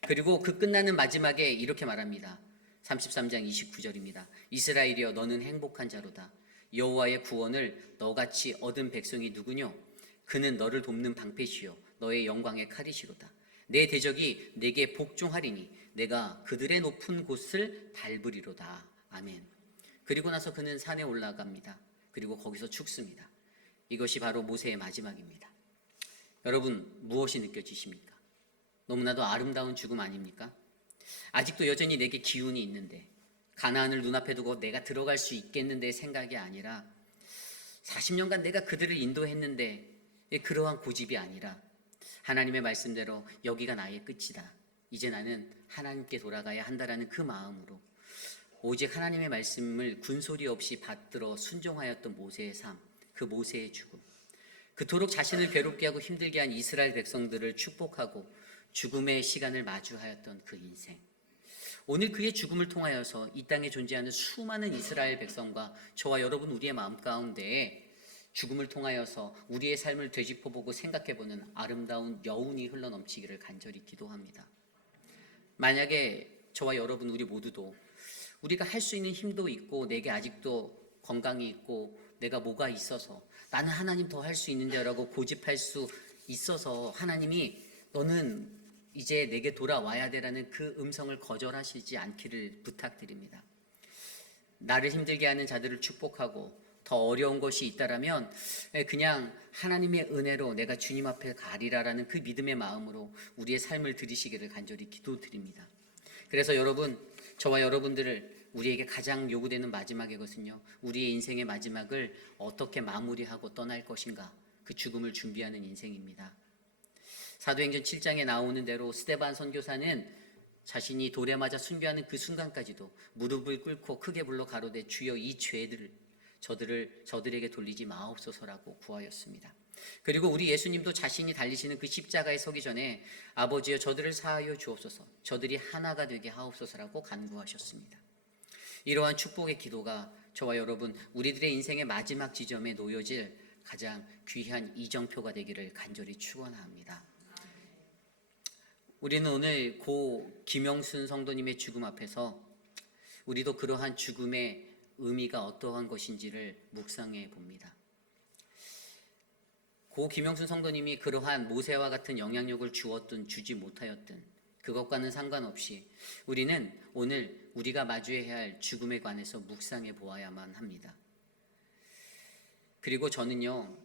그리고 그 끝나는 마지막에 이렇게 말합니다. 33장 29절입니다. 이스라엘이여 너는 행복한 자로다. 여호와의 구원을 너같이 얻은 백성이 누구뇨? 그는 너를 돕는 방패시요 너의 영광의 칼이시로다. 내 대적이 내게 복종하리니 내가 그들의 높은 곳을 밟으리로다. 아멘. 그리고 나서 그는 산에 올라갑니다. 그리고 거기서 죽습니다. 이것이 바로 모세의 마지막입니다. 여러분, 무엇이 느껴지십니까? 너무나도 아름다운 죽음 아닙니까? 아직도 여전히 내게 기운이 있는데, 가나안을 눈앞에 두고 내가 들어갈 수 있겠는데 생각이 아니라, 40년간 내가 그들을 인도했는데 그러한 고집이 아니라 하나님의 말씀대로 여기가 나의 끝이다. 이제 나는 하나님께 돌아가야 한다라는 그 마음으로 오직 하나님의 말씀을 군소리 없이 받들어 순종하였던 모세의 삶, 그 모세의 죽음, 그토록 자신을 괴롭게 하고 힘들게 한 이스라엘 백성들을 축복하고 죽음의 시간을 마주하였던 그 인생, 오늘 그의 죽음을 통하여서 이 땅에 존재하는 수많은 이스라엘 백성과 저와 여러분 우리의 마음 가운데에 죽음을 통하여서 우리의 삶을 되짚어보고 생각해보는 아름다운 여운이 흘러넘치기를 간절히 기도합니다. 만약에 저와 여러분 우리 모두도 우리가 할 수 있는 힘도 있고 내게 아직도 건강이 있고 내가 뭐가 있어서 나는 하나님 더 할 수 있는데 라고 고집할 수 있어서 하나님이 너는 이제 내게 돌아와야 되라는 그 음성을 거절하시지 않기를 부탁드립니다. 나를 힘들게 하는 자들을 축복하고 더 어려운 것이 있다라면 그냥 하나님의 은혜로 내가 주님 앞에 가리라라는 그 믿음의 마음으로 우리의 삶을 들이시기를 간절히 기도드립니다. 그래서 여러분, 저와 여러분들을 우리에게 가장 요구되는 마지막의 것은요, 우리의 인생의 마지막을 어떻게 마무리하고 떠날 것인가, 그 죽음을 준비하는 인생입니다. 사도행전 7장에 나오는 대로 스데반 선교사는 자신이 돌에 맞아 순교하는 그 순간까지도 무릎을 꿇고 크게 불러 가로되 주여 이 죄들을 저들에게 돌리지 마옵소서라고 구하였습니다. 그리고 우리 예수님도 자신이 달리시는 그 십자가에 서기 전에 아버지여 저들을 사하여 주옵소서, 저들이 하나가 되게 하옵소서라고 간구하셨습니다. 이러한 축복의 기도가 저와 여러분 우리들의 인생의 마지막 지점에 놓여질 가장 귀한 이정표가 되기를 간절히 축원합니다. 우리는 오늘 고 김영순 성도님의 죽음 앞에서 우리도 그러한 죽음의 의미가 어떠한 것인지를 묵상해 봅니다. 고 김영순 성도님이 그러한 모세와 같은 영향력을 주었든 주지 못하였든 그것과는 상관없이 우리는 오늘 우리가 마주해야 할 죽음에 관해서 묵상해 보아야만 합니다. 그리고 저는요,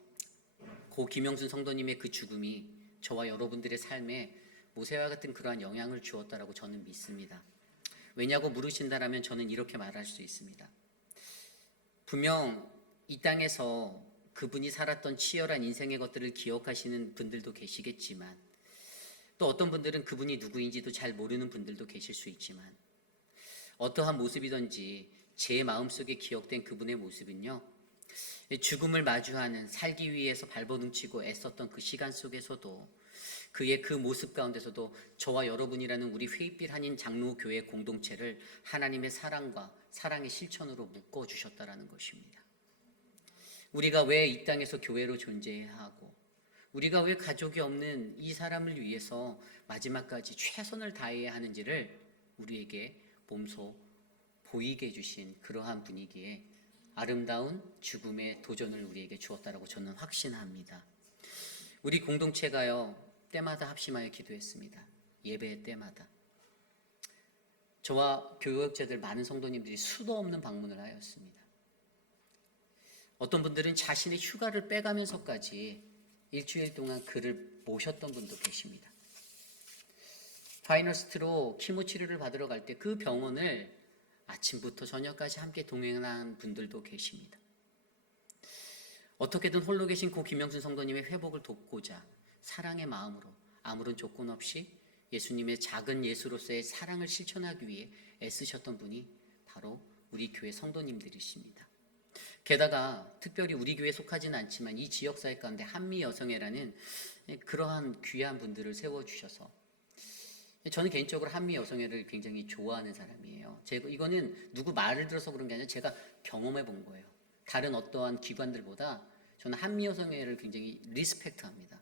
고 김영순 성도님의 그 죽음이 저와 여러분들의 삶에 모세와 같은 그러한 영향을 주었다라고 저는 믿습니다. 왜냐고 물으신다라면 저는 이렇게 말할 수 있습니다. 분명 이 땅에서 그분이 살았던 치열한 인생의 것들을 기억하시는 분들도 계시겠지만 또 어떤 분들은 그분이 누구인지도 잘 모르는 분들도 계실 수 있지만 어떠한 모습이든지 제 마음속에 기억된 그분의 모습은요, 죽음을 마주하는 살기 위해서 발버둥치고 애썼던 그 시간 속에서도 그의 그 모습 가운데서도 저와 여러분이라는 우리 회입빌 한인 장로교회 공동체를 하나님의 사랑과 사랑의 실천으로 묶어주셨다라는 것입니다. 우리가 왜 이 땅에서 교회로 존재해야 하고 우리가 왜 가족이 없는 이 사람을 위해서 마지막까지 최선을 다해야 하는지를 우리에게 몸소 보이게 해주신 그러한 분위기에 아름다운 죽음의 도전을 우리에게 주었다라고 저는 확신합니다. 우리 공동체가요, 때마다 합심하여 기도했습니다. 예배의 때마다. 저와 교역자들 많은 성도님들이 수도 없는 방문을 하였습니다. 어떤 분들은 자신의 휴가를 빼가면서까지 일주일 동안 그를 모셨던 분도 계십니다. 파이너스트로 키모 치료를 받으러 갈 때 그 병원을 아침부터 저녁까지 함께 동행한 분들도 계십니다. 어떻게든 홀로 계신 고 김영순 성도님의 회복을 돕고자 사랑의 마음으로 아무런 조건 없이 예수님의 작은 예수로서의 사랑을 실천하기 위해 애쓰셨던 분이 바로 우리 교회 성도님들이십니다. 게다가 특별히 우리 교회에 속하지는 않지만 이 지역사회 가운데 한미여성회라는 그러한 귀한 분들을 세워주셔서 저는 개인적으로 한미여성회를 굉장히 좋아하는 사람이에요. 이거는 누구 말을 들어서 그런 게 아니라 제가 경험해 본 거예요. 다른 어떠한 기관들보다 저는 한미여성회를 굉장히 리스펙트합니다.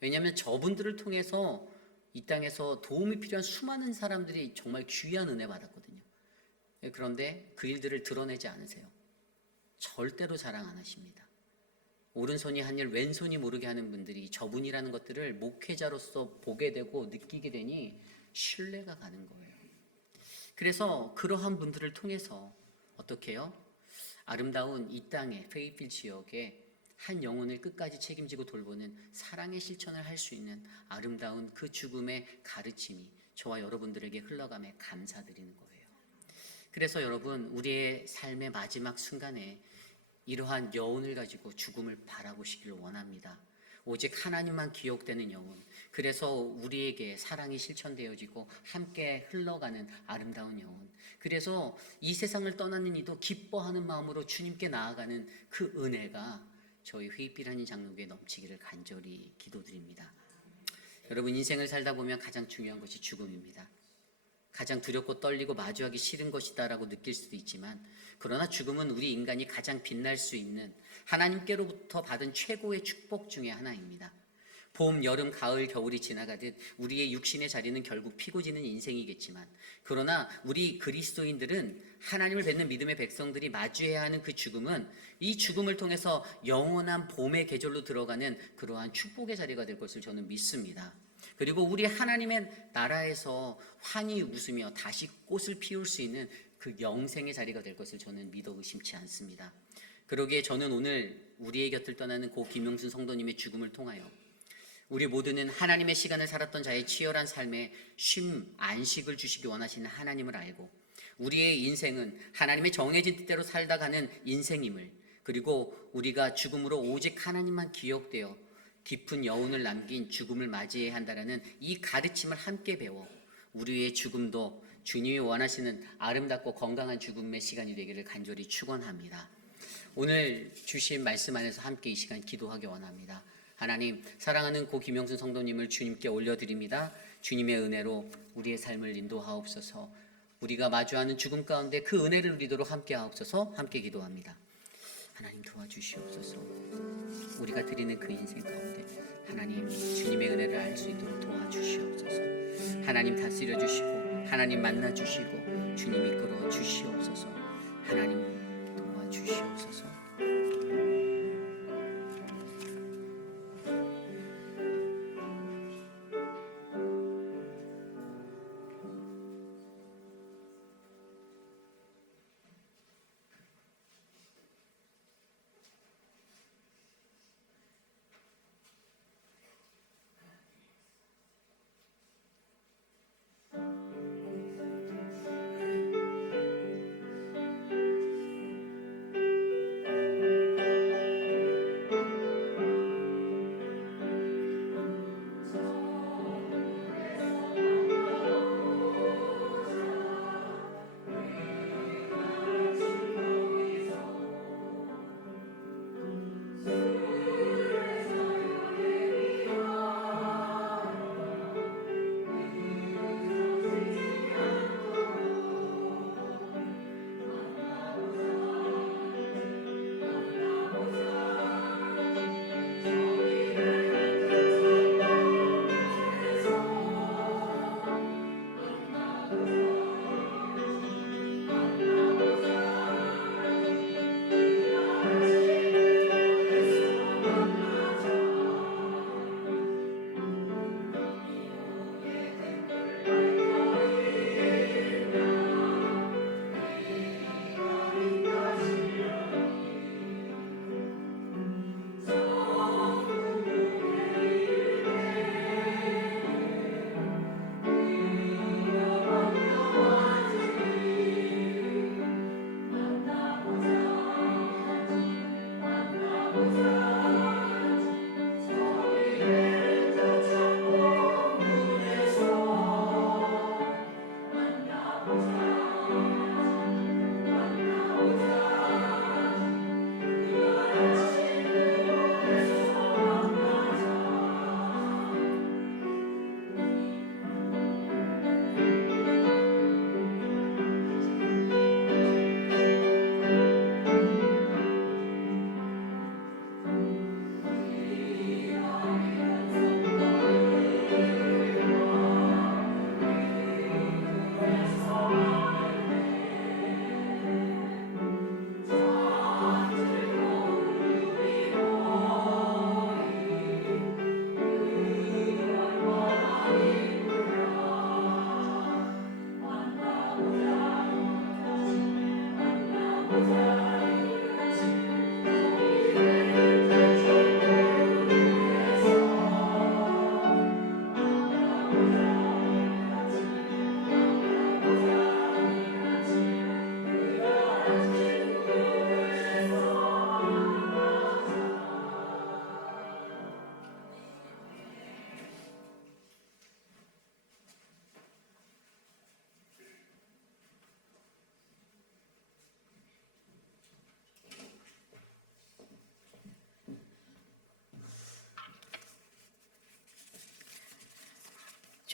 왜냐하면 저분들을 통해서 이 땅에서 도움이 필요한 수많은 사람들이 정말 귀한 은혜 받았거든요. 그런데 그 일들을 드러내지 않으세요. 절대로 자랑 안 하십니다. 오른손이 한 일 왼손이 모르게 하는 분들이 저분이라는 것들을 목회자로서 보게 되고 느끼게 되니 신뢰가 가는 거예요. 그래서 그러한 분들을 통해서 어떻게 해요? 아름다운 이 땅의 페이필 지역에 한 영혼을 끝까지 책임지고 돌보는 사랑의 실천을 할 수 있는 아름다운 그 죽음의 가르침이 저와 여러분들에게 흘러감에 감사드리는 거예요. 그래서 여러분, 우리의 삶의 마지막 순간에 이러한 여운을 가지고 죽음을 바라보시길 원합니다. 오직 하나님만 기억되는 영혼, 그래서 우리에게 사랑이 실천되어지고 함께 흘러가는 아름다운 영혼, 그래서 이 세상을 떠나는 이도 기뻐하는 마음으로 주님께 나아가는 그 은혜가 저희 회입빌 한인 장로교에 넘치기를 간절히 기도드립니다. 여러분, 인생을 살다 보면 가장 중요한 것이 죽음입니다. 가장 두렵고 떨리고 마주하기 싫은 것이다라고 느낄 수도 있지만, 그러나 죽음은 우리 인간이 가장 빛날 수 있는 하나님께로부터 받은 최고의 축복 중에 하나입니다. 봄, 여름, 가을, 겨울이 지나가듯 우리의 육신의 자리는 결국 피고 지는 인생이겠지만, 그러나 우리 그리스도인들은, 하나님을 뵙는 믿음의 백성들이 마주해야 하는 그 죽음은 이 죽음을 통해서 영원한 봄의 계절로 들어가는 그러한 축복의 자리가 될 것을 저는 믿습니다. 그리고 우리 하나님의 나라에서 환히 웃으며 다시 꽃을 피울 수 있는 그 영생의 자리가 될 것을 저는 믿어 의심치 않습니다. 그러기에 저는 오늘 우리의 곁을 떠나는 고 김용순 성도님의 죽음을 통하여 우리 모두는 하나님의 시간을 살았던 자의 치열한 삶에 쉼, 안식을 주시기 원하시는 하나님을 알고, 우리의 인생은 하나님의 정해진 뜻대로 살다 가는 인생임을, 그리고 우리가 죽음으로 오직 하나님만 기억되어 깊은 여운을 남긴 죽음을 맞이해야 한다는 이 가르침을 함께 배워 우리의 죽음도 주님이 원하시는 아름답고 건강한 죽음의 시간이 되기를 간절히 축원합니다. 오늘 주신 말씀 안에서 함께 이 시간 기도하기 원합니다. 하나님, 사랑하는 고 김영순 성도님을 주님께 올려드립니다. 주님의 은혜로 우리의 삶을 인도하옵소서. 우리가 마주하는 죽음 가운데 그 은혜를 누리도록 함께 하옵소서. 함께 기도합니다. 하나님 도와주시옵소서. 우리가 드리는 그 인생 가운데 하나님 주님의 은혜를 알 수 있도록 도와주시옵소서. 하나님 다스려 주시고 하나님 만나 주시고 주님 이끌어 주시옵소서. 하나님 도와주시옵소서.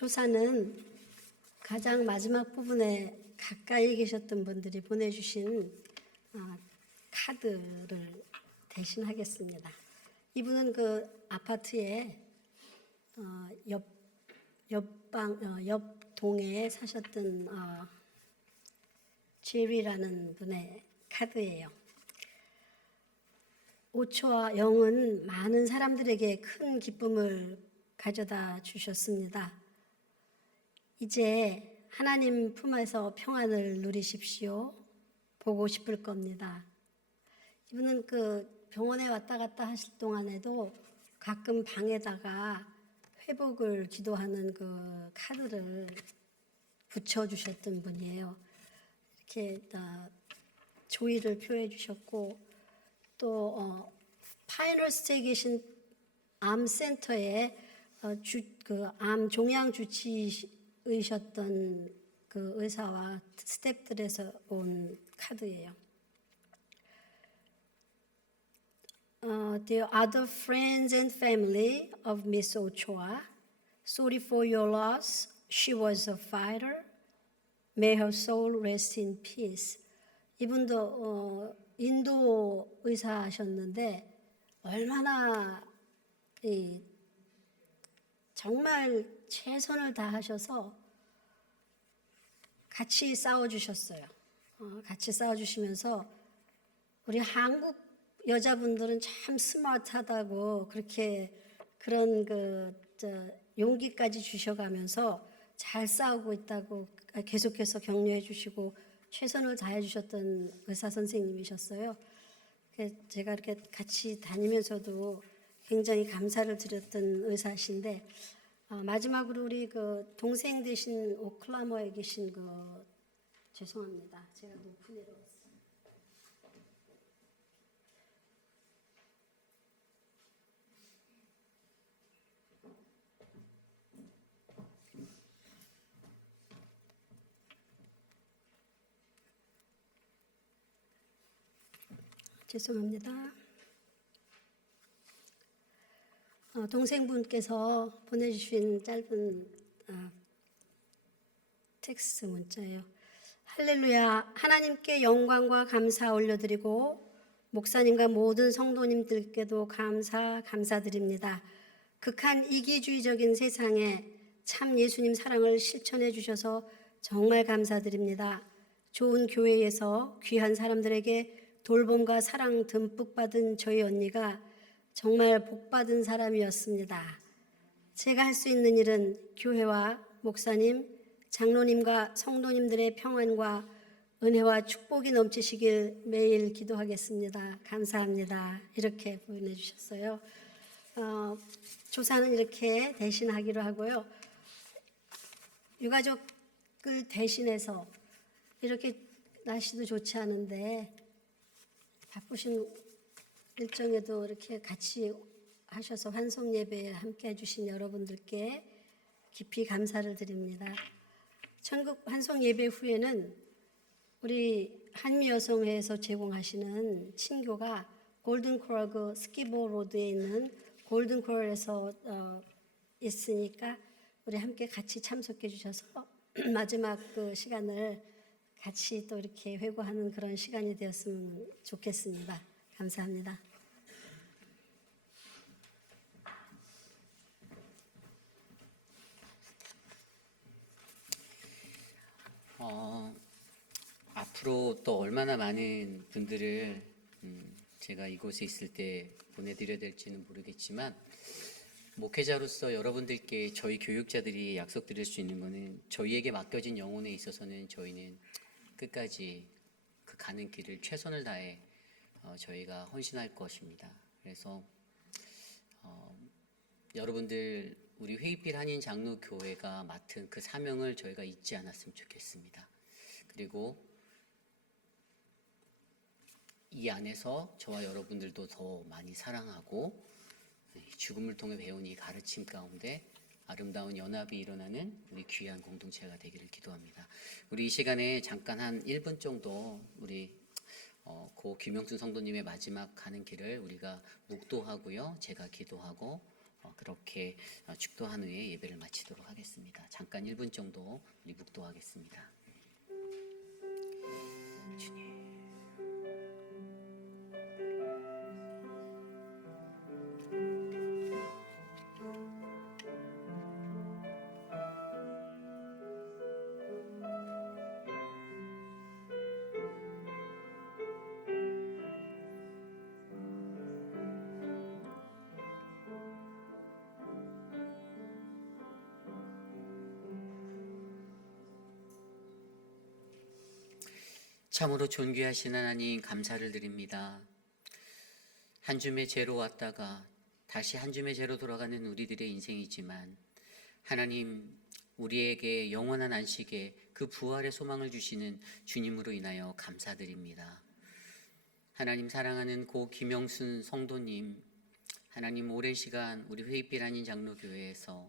조사는 가장 마지막 부분에 가까이 계셨던 분들이 보내주신 카드를 대신하겠습니다. 이분은 그 아파트에 옆 동에 사셨던 제리라는 분의 카드예요. 오초와 영은 많은 사람들에게 큰 기쁨을 가져다 주셨습니다. 이제 하나님 품에서 평안을 누리십시오. 보고 싶을 겁니다. 이분은 그 병원에 왔다 갔다 하실 동안에도 가끔 방에다가 회복을 기도하는 그 카드를 붙여주셨던 분이에요. 이렇게 조의를 표해 주셨고, 또 파이널스트에 계신 암센터에 암 종양 주치의셨던 그 의사와 스태프들에서 온 카드예요. Dear other friends and family of Miss Ochoa, sorry for your loss. She was a fighter. May her soul rest in peace. 이분도 인도 의사셨는데 얼마나 정말 최선을 다하셔서 같이 싸워주셨어요. 같이 싸워주시면서 우리 한국 여자분들은 참 스마트하다고 그렇게 그런 용기까지 주셔가면서 잘 싸우고 있다고 계속해서 격려해 주시고 최선을 다해 주셨던 의사 선생님이셨어요. 제가 이렇게 같이 다니면서도 굉장히 감사를 드렸던 의사신데, 마지막으로 우리 그 동생 되신 오클라호마에 계신 죄송합니다. 제가 높은 데로 왔어요. 죄송합니다. 동생분께서 보내주신 짧은 텍스트 문자예요. 할렐루야, 하나님께 영광과 감사 올려드리고 목사님과 모든 성도님들께도 감사드립니다. 극한 이기주의적인 세상에 참 예수님 사랑을 실천해 주셔서 정말 감사드립니다. 좋은 교회에서 귀한 사람들에게 돌봄과 사랑 듬뿍 받은 저희 언니가 정말 복받은 사람이었습니다. 제가 할 수 있는 일은 교회와 목사님, 장로님과 성도님들의 평안과 은혜와 축복이 넘치시길 매일 기도하겠습니다. 감사합니다. 이렇게 보내주셨어요. 조사는 이렇게 대신하기로 하고요. 유가족을 대신해서 이렇게 날씨도 좋지 않은데 바쁘신 일정에도 이렇게 같이 하셔서 환송 예배에 함께 해주신 여러분들께 깊이 감사를 드립니다. 천국 환송 예배 후에는 우리 한미여성회에서 제공하시는 친교가 골든코럴 스키보 로드에 있는 골든코럴에서 있으니까 우리 함께 같이 참석해 주셔서 마지막 그 시간을 같이 또 이렇게 회고하는 그런 시간이 되었으면 좋겠습니다. 감사합니다. 앞으로 또 얼마나 많은 분들을 제가 이곳에 있을 때 보내드려야 될지는 모르겠지만, 목회자로서 여러분들께 저희 교육자들이 약속드릴 수 있는 것은 저희에게 맡겨진 영혼에 있어서는 저희는 끝까지 그 가는 길을 최선을 다해 저희가 헌신할 것입니다. 그래서 여러분들 우리 회의필 한인 장로교회가 맡은 그 사명을 저희가 잊지 않았으면 좋겠습니다. 그리고 이 안에서 저와 여러분들도 더 많이 사랑하고 죽음을 통해 배운 이 가르침 가운데 아름다운 연합이 일어나는 우리 귀한 공동체가 되기를 기도합니다. 우리 이 시간에 잠깐 한 1분 정도 우리 고 김영순 성도님의 마지막 가는 길을 우리가 묵도하고요. 제가 기도하고 그렇게 축도한 후에 예배를 마치도록 하겠습니다. 잠깐 1분 정도 우리 묵도하겠습니다. 주님. 참으로 존귀하신 하나님 감사를 드립니다. 한 줌의 죄로 왔다가 다시 한 줌의 죄로 돌아가는 우리들의 인생이지만 하나님 우리에게 영원한 안식에 그 부활의 소망을 주시는 주님으로 인하여 감사드립니다. 하나님 사랑하는 고 김영순 성도님, 하나님 오랜 시간 우리 회의빛 한인 장로교회에서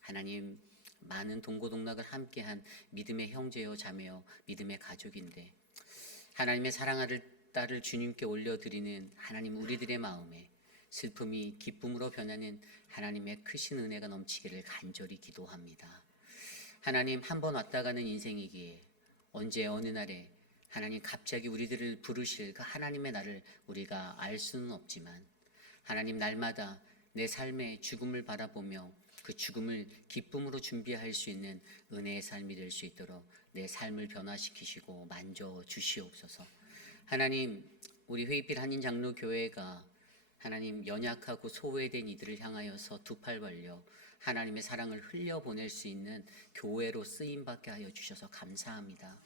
하나님 많은 동고동락을 함께한 믿음의 형제요 자매요 믿음의 가족인데 하나님의 사랑하는 딸을 주님께 올려드리는 하나님 우리들의 마음에 슬픔이 기쁨으로 변하는 하나님의 크신 은혜가 넘치기를 간절히 기도합니다. 하나님 한 번 왔다 가는 인생이기에 언제 어느 날에 하나님 갑자기 우리들을 부르실 그 하나님의 날을 우리가 알 수는 없지만 하나님 날마다 내 삶의 죽음을 바라보며 그 죽음을 기쁨으로 준비할 수 있는 은혜의 삶이 될 수 있도록 내 삶을 변화시키시고 만져 주시옵소서. 하나님 우리 회의빛 한인 장로교회가 하나님 연약하고 소외된 이들을 향하여서 두 팔 벌려 하나님의 사랑을 흘려보낼 수 있는 교회로 쓰임받게 하여 주셔서 감사합니다.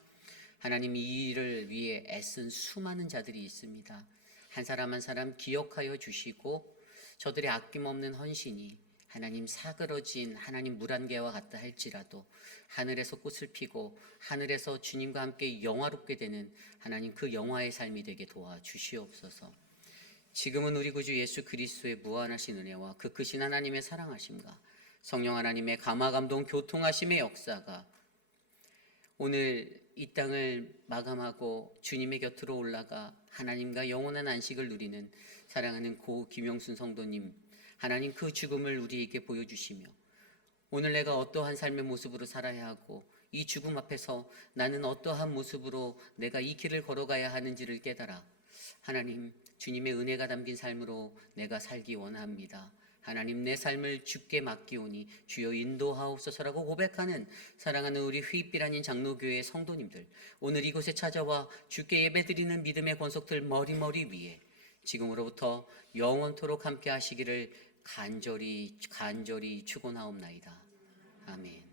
하나님 이 일을 위해 애쓴 수많은 자들이 있습니다. 한 사람 한 사람 기억하여 주시고 저들의 아낌없는 헌신이 하나님 사그러진 하나님 물안개와 같다 할지라도 하늘에서 꽃을 피고 하늘에서 주님과 함께 영화롭게 되는 하나님 그 영화의 삶이 되게 도와주시옵소서. 지금은 우리 구주 예수 그리스도의 무한하신 은혜와 그 크신 하나님의 사랑하심과 성령 하나님의 감화감동 교통하심의 역사가 오늘 이 땅을 마감하고 주님의 곁으로 올라가 하나님과 영원한 안식을 누리는 사랑하는 고 김영순 성도님, 하나님 그 죽음을 우리에게 보여주시며 오늘 내가 어떠한 삶의 모습으로 살아야 하고 이 죽음 앞에서 나는 어떠한 모습으로 내가 이 길을 걸어가야 하는지를 깨달아 하나님 주님의 은혜가 담긴 삶으로 내가 살기 원합니다. 하나님 내 삶을 주께 맡기오니 주여 인도하옵소서라고 고백하는 사랑하는 우리 회의빛 한인 장로교회 성도님들, 오늘 이곳에 찾아와 주께 예배드리는 믿음의 권속들 머리머리 위에 지금으로부터 영원토록 함께 하시기를 간절히 축원하옵나이다. 아멘.